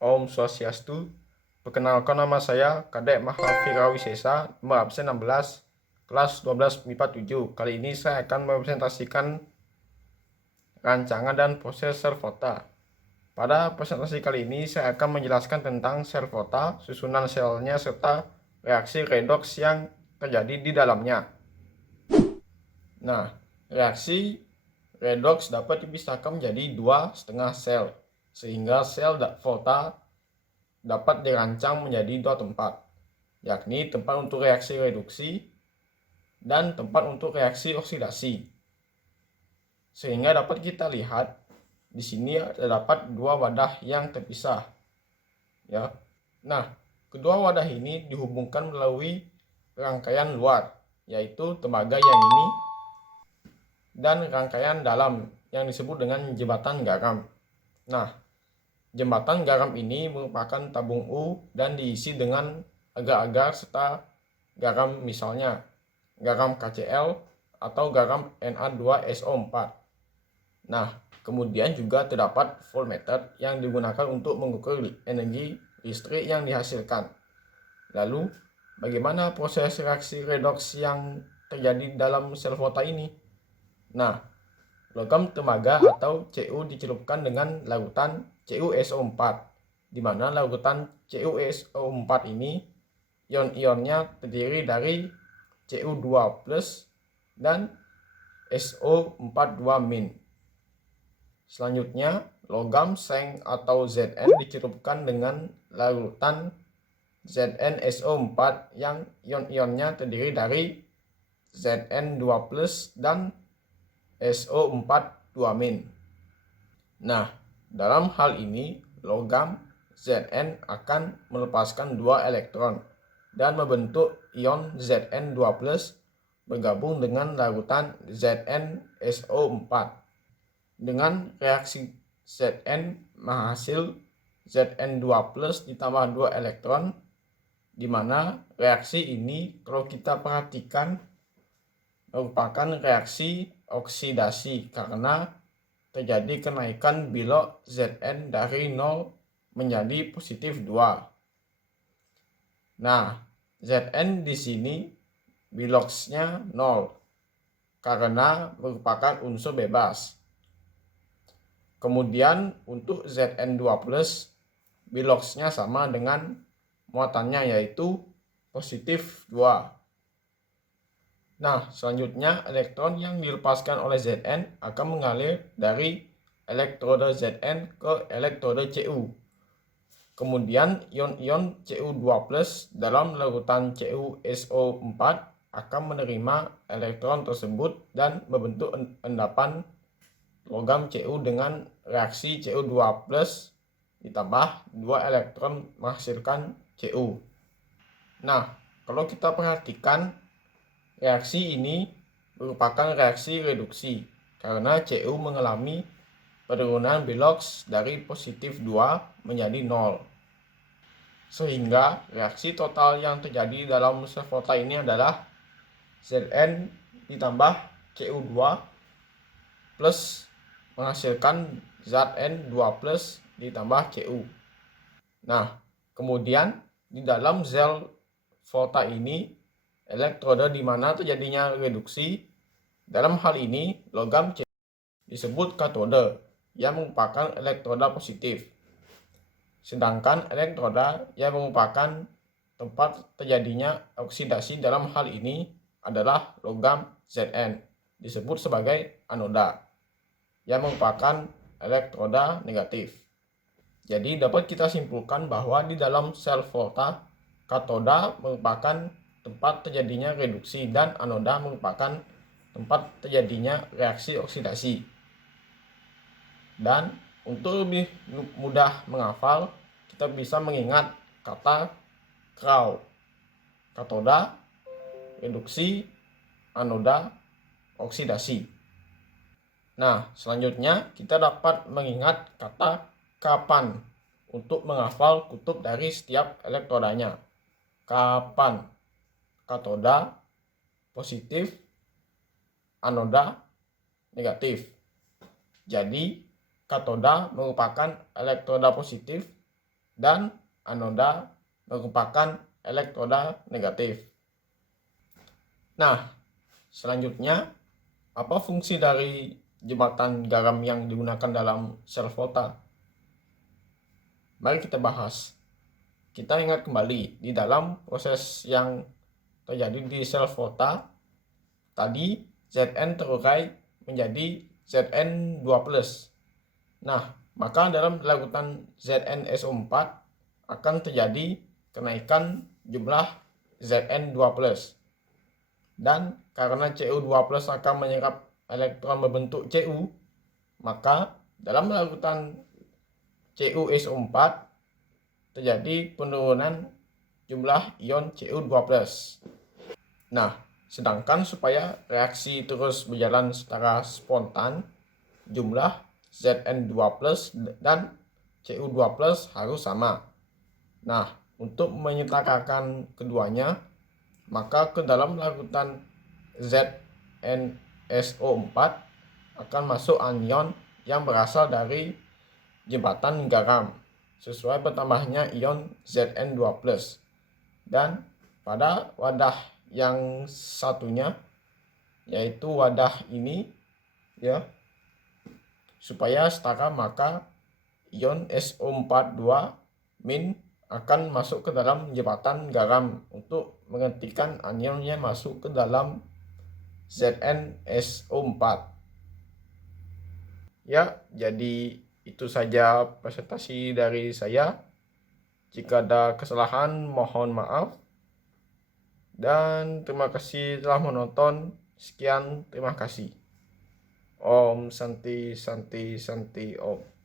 Om Swastiastu. Perkenalkan, nama saya Kadek Mahavirawisesa, nomor absen 16, kelas 12 MIPA 7. Kali ini saya akan merepresentasikan rancangan dan proses servota. Pada presentasi kali ini saya akan menjelaskan tentang servota, susunan selnya, serta reaksi redoks yang terjadi di dalamnya. Nah, reaksi redoks dapat dipisahkan menjadi dua setengah sel, sehingga sel volta dapat dirancang menjadi dua tempat, yakni tempat untuk reaksi reduksi dan tempat untuk reaksi oksidasi. Sehingga dapat kita lihat di sini terdapat dua wadah yang terpisah. Ya. Nah, kedua wadah ini dihubungkan melalui rangkaian luar, yaitu tembaga yang ini, dan rangkaian dalam yang disebut dengan jembatan garam. Nah, jembatan garam ini merupakan tabung U dan diisi dengan agar-agar serta garam, misalnya garam KCl atau garam Na2SO4. Nah, kemudian juga terdapat voltmeter yang digunakan untuk mengukur energi listrik yang dihasilkan. Lalu, bagaimana proses reaksi redoks yang terjadi dalam sel volta ini? Nah, logam tembaga atau Cu dicelupkan dengan larutan CuSO4, di mana larutan CuSO4 ini ion-ionnya terdiri dari Cu2+ dan SO42-. Selanjutnya, logam seng atau Zn dicelupkan dengan larutan ZnSO4 yang ion-ionnya terdiri dari Zn2+ dan SO42-. Nah, dalam hal ini logam Zn akan melepaskan dua elektron dan membentuk ion Zn2+ bergabung dengan larutan ZnSO4. Dengan reaksi Zn menghasil Zn2+ ditambah 2 elektron, di mana reaksi ini kalau kita perhatikan merupakan reaksi oksidasi karena terjadi kenaikan bilok Zn dari 0 menjadi positif 2. Nah, Zn di sini biloksnya 0 karena merupakan unsur bebas. Kemudian untuk Zn2+, biloksnya sama dengan muatannya, yaitu positif 2. Nah, selanjutnya elektron yang dilepaskan oleh Zn akan mengalir dari elektroda Zn ke elektroda Cu. Kemudian ion-ion Cu2+ dalam larutan CuSO4 akan menerima elektron tersebut dan membentuk endapan logam Cu dengan reaksi Cu2+ ditambah 2 elektron menghasilkan Cu. Nah, kalau kita perhatikan, reaksi ini merupakan reaksi reduksi karena Cu mengalami penurunan biloks dari positif 2 menjadi 0. Sehingga reaksi total yang terjadi dalam sel volta ini adalah Zn ditambah Cu2 plus menghasilkan Zn2+ ditambah Cu. Nah, kemudian di dalam sel volta ini elektroda di mana terjadinya reduksi, dalam hal ini logam Cu disebut katode yang merupakan elektroda positif. Sedangkan elektroda yang merupakan tempat terjadinya oksidasi dalam hal ini adalah logam Zn, disebut sebagai anoda, yang merupakan elektroda negatif. Jadi dapat kita simpulkan bahwa di dalam sel volta, katoda merupakan tempat terjadinya reduksi dan anoda merupakan tempat terjadinya reaksi oksidasi. Dan untuk lebih mudah menghafal, kita bisa mengingat kata KRAW: katoda, reduksi, anoda, oksidasi. Nah, selanjutnya kita dapat mengingat kata kapan untuk menghafal kutub dari setiap elektrodanya. Kapan? Katoda positif, anoda negatif. Jadi, katoda merupakan elektroda positif dan anoda merupakan elektroda negatif. Nah, selanjutnya, apa fungsi dari jembatan garam yang digunakan dalam sel volta? Mari kita bahas. Kita ingat kembali di dalam proses yang terjadi di sel volta, tadi Zn terurai menjadi Zn2+. Nah, maka dalam larutan ZnSO4 akan terjadi kenaikan jumlah Zn2+. Dan karena Cu2+ akan menyerap elektron berbentuk Cu, maka dalam larutan CuSO4 terjadi penurunan jumlah ion Cu2+. Nah, sedangkan supaya reaksi terus berjalan secara spontan, jumlah Zn2+ dan Cu2+ harus sama. Nah, untuk menyetarakan keduanya, maka ke dalam larutan ZnSO4 akan masuk anion yang berasal dari jembatan garam sesuai bertambahnya ion Zn2+. Dan pada wadah yang satunya, yaitu wadah ini ya, supaya setara, maka ion SO42- akan masuk ke dalam jembatan garam untuk menghentikan anionnya masuk ke dalam ZnSO4. Ya, jadi itu saja presentasi dari saya. Jika ada kesalahan, mohon maaf. Dan terima kasih telah menonton. Sekian, terima kasih. Om Santi Santi Santi Om.